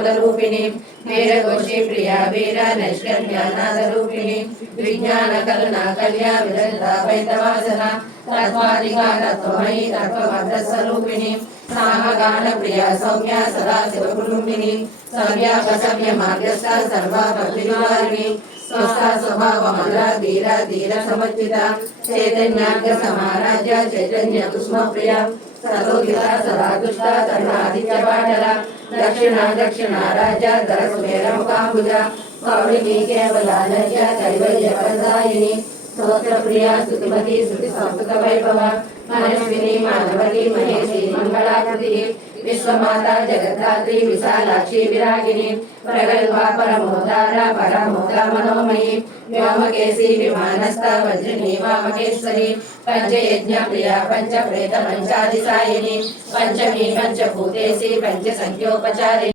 कुलरूपिणी वीरघोषी प्रिया वीर नैष्कर्म्यानादरूपिणी विज्ञान करुणा कल्या विदग्धा वैतवासना तत्त्वाधिका तत्त्वमयी तत्त्वमर्धस्वरूपिणी सामगान प्रिया सौम्या सदा शिवकुटुंबिनी सव्यापसव्य मार्गस्था सर्वा भक्तिनिवारिणी स्वस्था स्वभाव मधुरा धीरा धीर समर्पिता चैतन्याग्र समाराज्य चैतन्य कुसुम प्रिया सदोदिता सदा दुष्टा तरुणादित्य पाटला दक्षिणा दक्षिणा राजा धर सुमेर मुखांबुजा कौलिनी केवलानज्ञ कैवल्य प्रदायिनी स्तोत्र प्रिया स्तुतिमती स्तुति संस्कृत वैभव मनस्विनी मानवती महेशी मंगलाकृति विश्वमाता जगद्धात्री विशालाक्षी विरागिनी प्रगल्भा परमोदारा परमोदा मनोमयी व्योमकेशी विमानस्था वज्रिणी वामकेश्वरी पंचयज्ञ प्रिया पंच प्रेत पंचादिसायिनी पंचमी पंचभूतेशी पंच संख्योपचारिणी